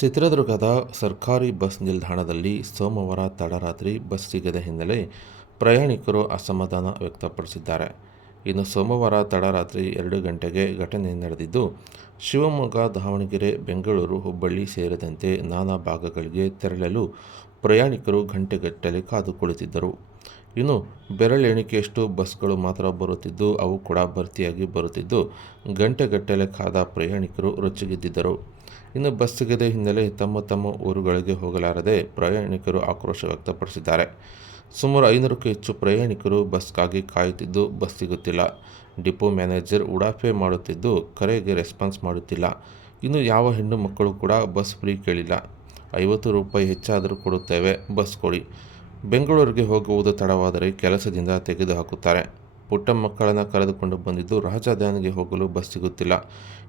ಚಿತ್ರದುರ್ಗದ ಸರ್ಕಾರಿ ಬಸ್ ನಿಲ್ದಾಣದಲ್ಲಿ ಸೋಮವಾರ ತಡರಾತ್ರಿ ಬಸ್ ಸಿಗದ ಹಿನ್ನೆಲೆ ಪ್ರಯಾಣಿಕರು ಅಸಮಾಧಾನ ವ್ಯಕ್ತಪಡಿಸಿದ್ದಾರೆ. ಇನ್ನು ಸೋಮವಾರ ತಡರಾತ್ರಿ 2 ಗಂಟೆಗೆ ಘಟನೆ ನಡೆದಿದ್ದು, ಶಿವಮೊಗ್ಗ, ದಾವಣಗೆರೆ, ಬೆಂಗಳೂರು, ಹುಬ್ಬಳ್ಳಿ ಸೇರಿದಂತೆ ನಾನಾ ಭಾಗಗಳಿಗೆ ತೆರಳಲು ಪ್ರಯಾಣಿಕರು ಗಂಟೆಗಟ್ಟಲೆ ಕಾದು ಕುಳಿತಿದ್ದರು. ಇನ್ನು ಬೆರಳೆಣಿಕೆಯಷ್ಟು ಬಸ್ಗಳು ಮಾತ್ರ ಬರುತ್ತಿದ್ದು, ಅವು ಕೂಡ ಭರ್ತಿಯಾಗಿ ಬರುತ್ತಿದ್ದು, ಗಂಟೆಗಟ್ಟಲೆ ಕಾದ ಪ್ರಯಾಣಿಕರು ರೊಚ್ಚಿಗೆದ್ದಿದ್ದರು. ಇನ್ನು ಬಸ್ ಸಿಗದ ಹಿನ್ನೆಲೆ ತಮ್ಮ ಊರುಗಳಿಗೆ ಹೋಗಲಾರದೆ ಪ್ರಯಾಣಿಕರು ಆಕ್ರೋಶ ವ್ಯಕ್ತಪಡಿಸಿದ್ದಾರೆ. ಸುಮಾರು 500ಕ್ಕೂ ಹೆಚ್ಚು ಪ್ರಯಾಣಿಕರು ಬಸ್ಗಾಗಿ ಕಾಯುತ್ತಿದ್ದು, ಬಸ್ ಸಿಗುತ್ತಿಲ್ಲ. ಡಿಪೋ ಮ್ಯಾನೇಜರ್ ಉಡಾಫೆ ಮಾಡುತ್ತಿದ್ದು, ಕರೆಗೆ ರೆಸ್ಪಾನ್ಸ್ ಮಾಡುತ್ತಿಲ್ಲ. ಇನ್ನು ಯಾವ ಹೆಣ್ಣು ಮಕ್ಕಳು ಕೂಡ ಬಸ್ ಫ್ರೀ ಕೇಳಿಲ್ಲ. 50 ರೂಪಾಯಿ ಹೆಚ್ಚಾದರೂ ಕೊಡುತ್ತೇವೆ, ಬಸ್ ಕೊಡಿ. ಬೆಂಗಳೂರಿಗೆ ಹೋಗುವುದು ತಡವಾದರೆ ಕೆಲಸದಿಂದ ತೆಗೆದುಹಾಕುತ್ತಾರೆ. ಪುಟ್ಟ ಮಕ್ಕಳನ್ನು ಕರೆದುಕೊಂಡು ಬಂದಿದ್ದು, ರಾಜಧಾನಿಗೆ ಹೋಗಲು ಬಸ್ ಸಿಗುತ್ತಿಲ್ಲ.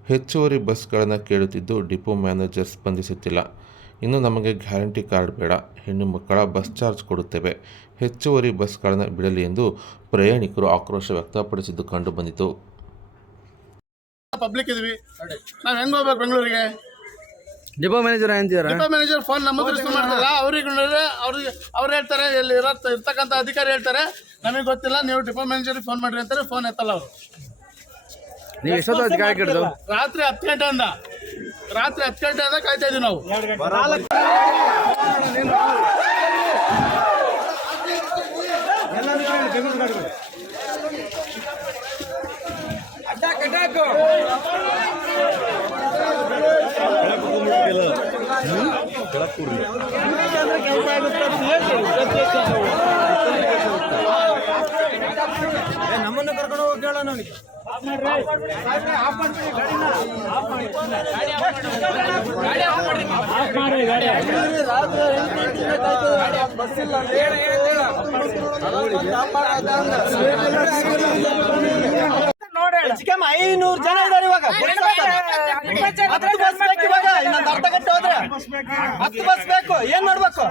ಹೆಚ್ಚುವರಿ ಬಸ್ಗಳನ್ನು ಕೇಳುತ್ತಿದ್ದು, ಡಿಪೋ ಮ್ಯಾನೇಜರ್ ಸ್ಪಂದಿಸುತ್ತಿಲ್ಲ. ಇನ್ನು ನಮಗೆ ಗ್ಯಾರಂಟಿ ಕಾರ್ಡ್ ಬೇಡ, ಹೆಣ್ಣು ಮಕ್ಕಳ ಬಸ್ ಚಾರ್ಜ್ ಕೊಡುತ್ತೇವೆ, ಹೆಚ್ಚುವರಿ ಬಸ್ಗಳನ್ನು ಬಿಡಲಿ ಎಂದು ಪ್ರಯಾಣಿಕರು ಆಕ್ರೋಶ ವ್ಯಕ್ತಪಡಿಸಿದ್ದು ಕಂಡುಬಂದಿತು. ಪಬ್ಲಿಕ್ ಇದೀವಿ, ನಾವು ಹೆಂಗೆ ಹೋಗ್ಬೇಕು ಬೆಂಗಳೂರಿಗೆ? ಡಿಪೋ ಮ್ಯಾನೇಜರ್ ಅಂತೀರಾ? ಡಿಪೋ ಮ್ಯಾನೇಜರ್ ಫೋನ್ ನಮಗೆ ರಿಸೀವ್ ಮಾಡ್ತಾರಲ್ಲ, ಅವ್ರು ಹೇಳ್ತಾರೆ, ಇಲ್ಲಿ ಇರ್ತಕ್ಕಂಥ ಅಧಿಕಾರಿ ಹೇಳ್ತಾರೆ, ನಮಗೆ ಗೊತ್ತಿಲ್ಲ, ನೀವು ಡಿಪೋ ಮ್ಯಾನೇಜರ್ಗೆ ಫೋನ್ ಮಾಡ್ರಿ ಅಂತಾರೆ. ಫೋನ್ ಎತ್ತಲ್ಲ ಅವರು. ನೀವು ಎಷ್ಟೊತ್ತು ಕಾಯ್ಕಿಡ್ದು? ರಾತ್ರಿ 10 ಗಂಟೆಯಿಂದ ಕಾಯ್ತಾ ಇದೀವಿ ನಾವು. ನಮ್ಮನ್ನು ಕರ್ಕೊಂಡು ಹೋಗಿ ಹೇಳೋಣ. ಚಿಕ್ಕಮ್ಮ 500 ಜನ ಇದ್ದಾರೆ ಇವಾಗ. 10 ಬಸ್ ಬೇಕು ಇವಾಗ. ಇನ್ನೊಂದು ಅರ್ಧ ಗಂಟೆ ಹೋದ್ರೆ 10 ಬಸ್ ಬೇಕು. ಏನ್ ಮಾಡ್ಬೇಕು?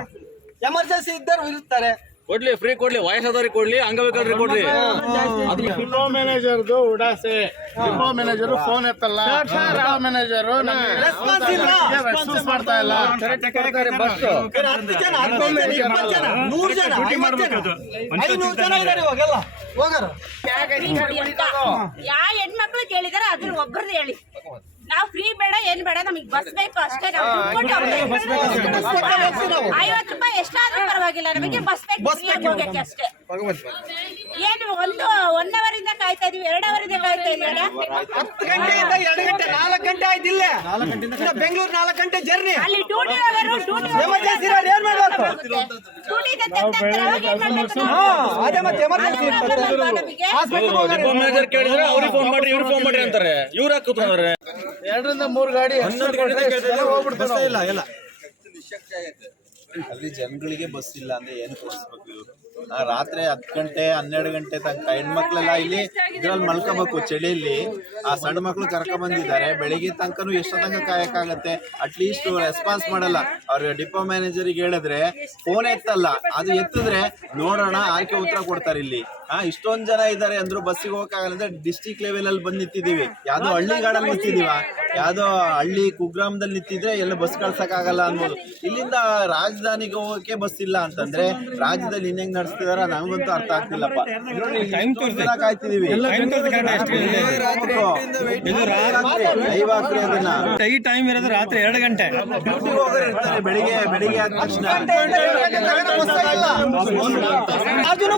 ಎಮರ್ಜೆನ್ಸಿ ಇದ್ದರು ಇರ್ತಾರೆ. ಕೊಡ್ಲಿ, ಫ್ರೀ ಕೊಡ್ಲಿ, ವಯಸ್ಸಾದವ್ರಿಗೆ ಕೊಡ್ಲಿ, ಅಂಗವಿಕಲರಿಗೆ ಕೊಡ್ಲಿ. ಡಿಪೋ ಮ್ಯಾನೇಜರ್ದು ಉಡಾಸೆ. ಡಿಪೋ ಮ್ಯಾನೇಜರ್ ಫೋನ್ ಎತ್ತಲ್ಲ. ಡಿಪೋ ಮ್ಯಾನೇಜರ್ ರೆಸ್ಪಾನ್ಸ್ ಮಾಡ್ತಾ ಇಲ್ಲ. 10 ಜನ, 15 ಜನ, 20 ಜನ, 100 ಜನ, 500 ಜನ ಇದ್ದಾರೆ ಇವಾಗೆಲ್ಲ ಹೋಗಾರ. ಯಾ ಹೆಣ್ಮಕ್ಳು ಕೇಳಿದಾರೆ ಅದ್ರ ಒಬ್ಬರದ್ದು ಹೇಳಿ. ನಾವು ಫ್ರೀ ಬೇಡ, ಏನ್ ಬೇಡ, ನಮಗೆ ಬಸ್ ಬೇಕು ಅಷ್ಟೇ. 50 ರೂಪಾಯಿ ಎಷ್ಟಾದ್ರೂ ಪರವಾಗಿಲ್ಲ, ನಮಗೆ ಬಸ್ ಬೇಕು ಹೋಗಕ್ಕೆ ಅಷ್ಟೇ. ಏನು 1 ಅವರಿಂದ ಕಾಯ್ತಾ ಇದೀವಿ, 2 ಅವರಿಂದ ಕಾಯ್ತಾ ಇದ್ದಾರೆ. 10 ಗಂಟೆಯಿಂದ 2 ಗಂಟೆ, 4 ಗಂಟೆ ಆಯ್ತು. ಇಲ್ಲೇ ಬೆಂಗಳೂರು 4 ಗಂಟೆ ಜರ್ನಿ. ಅಲ್ಲಿ ಡ್ಯೂಟಿ ಎಮರ್ಜೆನ್ಸಿ ಇರೋರು ಏನ್ ಮಾಡ್ಬೇಕು? ಅದೇ ಮತ್ತೆ ಎಮರ್ಜೆನ್ಸಿ ಡಿಪೋ ಮ್ಯಾನೇಜರ್ ಕೇಳಿದ್ರೆ ಅವ್ರಿಗೆ ಫೋನ್ ಮಾಡ್ರಿ, ಇವ್ರಿಗೆ ಫೋನ್ ಮಾಡ್ರಿ ಅಂತಾರೆ. ಇವ್ರು ಹಾಕುತ್ತಾರೆ 2 ರಿಂದ 3 ಗಾಡಿ ಹೋಗ್ಬಿಡ್ತಾರೆ. ಇಲ್ಲ ಎಲ್ಲ ಅಲ್ಲಿ ಜನಗಳಿಗೆ ಬಸ್ ಇಲ್ಲ ಅಂದ್ರೆ ಏನು ತೋರಿಸ್ಬೇಕು ಇವರು? ರಾತ್ರಿ 10 ಗಂಟೆ 12 ಗಂಟೆ ತನಕ ಹೆಣ್ಮಕ್ಳೆಲ್ಲ ಇಲ್ಲಿ ಇದ್ರಲ್ಲಿ ಮಲ್ಕೋಬೇಕು ಚಳಿಯಲ್ಲಿ. ಆ ಸಣ್ಣ ಮಕ್ಳು ಕರ್ಕೊಂಡ್ ಬಂದಿದ್ದಾರೆ. ಬೆಳಿಗ್ಗೆ ತನಕನೂ ಎಷ್ಟೋ ತನಕ ಕಾಯಕ್ಕಾಗತ್ತೆ? ಅಟ್ಲೀಸ್ಟ್ ರೆಸ್ಪಾನ್ಸ್ ಮಾಡಲ್ಲ. ಅವ್ರಿಗೆ ಡಿಪೋ ಮ್ಯಾನೇಜರಿಗೆ ಹೇಳಿದ್ರೆ ಫೋನ್ ಎತ್ತಲ್ಲ. ಅದು ಎತ್ತಿದ್ರೆ ನೋಡೋಣ ಆಯ್ಕೆ ಉತ್ತರ ಕೊಡ್ತಾರೆ. ಇಲ್ಲಿ ಇಷ್ಟೊಂದು ಜನ ಇದ್ದಾರೆ ಅಂದ್ರು ಬಸ್ಸಿಗೆ ಹೋಗಕ್ಕಾಗಲ್ಲ ಅಂದ್ರೆ ಡಿಸ್ಟಿಕ್ ಲೆವೆಲ್ ಅಲ್ಲಿ ಬಂದು ನಿಂತಿದೀವಿ. ಯಾವ್ದೋ ಹಳ್ಳಿಗಾಡಲ್ಲಿ ನಿಂತಿದೀವ, ಯಾವ್ದೋ ಹಳ್ಳಿ ಕುಗ್ರಾಮದಲ್ಲಿ ನಿಂತಿದ್ರೆ ಎಲ್ಲ ಬಸ್ ಕಳ್ಸಕ್ಕಾಗಲ್ಲ ಅನ್ಬೋದು. ಇಲ್ಲಿಂದ ರಾಜಧಾನಿಗೆ ಹೋಗಕ್ಕೆ ಬಸ್ ಇಲ್ಲ ಅಂತಂದ್ರೆ ರಾಜ್ಯದಲ್ಲಿ ಇನ್ನೆಂಗ್ ನಡೆಸ್ತಿದಾರ ನಮಗಂತೂ ಅರ್ಥ ಆಗ್ತಿಲ್ಲಪ್ಪ. ಕಾಯ್ತಿದೀವಿ. ಈ ಟೈಮ್ ಇರೋದು ರಾತ್ರಿ 2 ಗಂಟೆ. ಡ್ಯೂಟಿಗೆ ಹೋಗೋರು ಇರ್ತಾರೆ ಬೆಳಿಗ್ಗೆ ಆದ ತಕ್ಷಣ.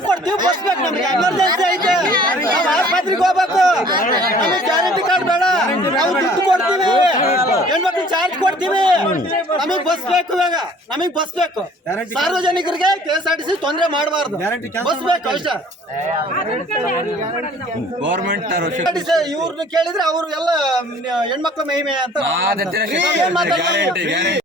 ಕೊಡ್ತೀವಿ, ಬಸ್ ಬೇಕು ನಮ್ಗೆ. ಎಮರ್ಜೆನ್ಸಿ ಐತೆ, ನಾವು ಆಸ್ಪತ್ರೆಗೆ ಹೋಗ್ಬೇಕು. ನಮಗೆ ಗ್ಯಾರಂಟಿ ಕಾರ್ಡ್ ಬೇಡ, ನಾವು ದುಡ್ಡು ಕೊಡ್ತೀವಿ, ಹೆಣ್ಮಕ್ಳು ಚಾರ್ಜ್ ಕೊಡ್ತೀವಿ. ನಮಗೆ ಬಸ್ ಬೇಕು ಇವಾಗ, ನಮಗೆ ಬಸ್ ಬೇಕು. ಸಾರ್ವಜನಿಕರಿಗೆ KSRTC ತೊಂದರೆ ಮಾಡಬಾರ್ದು, ಬಸ್ ಬೇಕು ಅಷ್ಟೇ. ಗೌರ್ಮೆಂಟ್ ಇವ್ರನ್ನ ಕೇಳಿದ್ರೆ ಅವ್ರು ಎಲ್ಲ ಹೆಣ್ಮಕ್ಳ ಮಹಿಮೆ ಅಂತ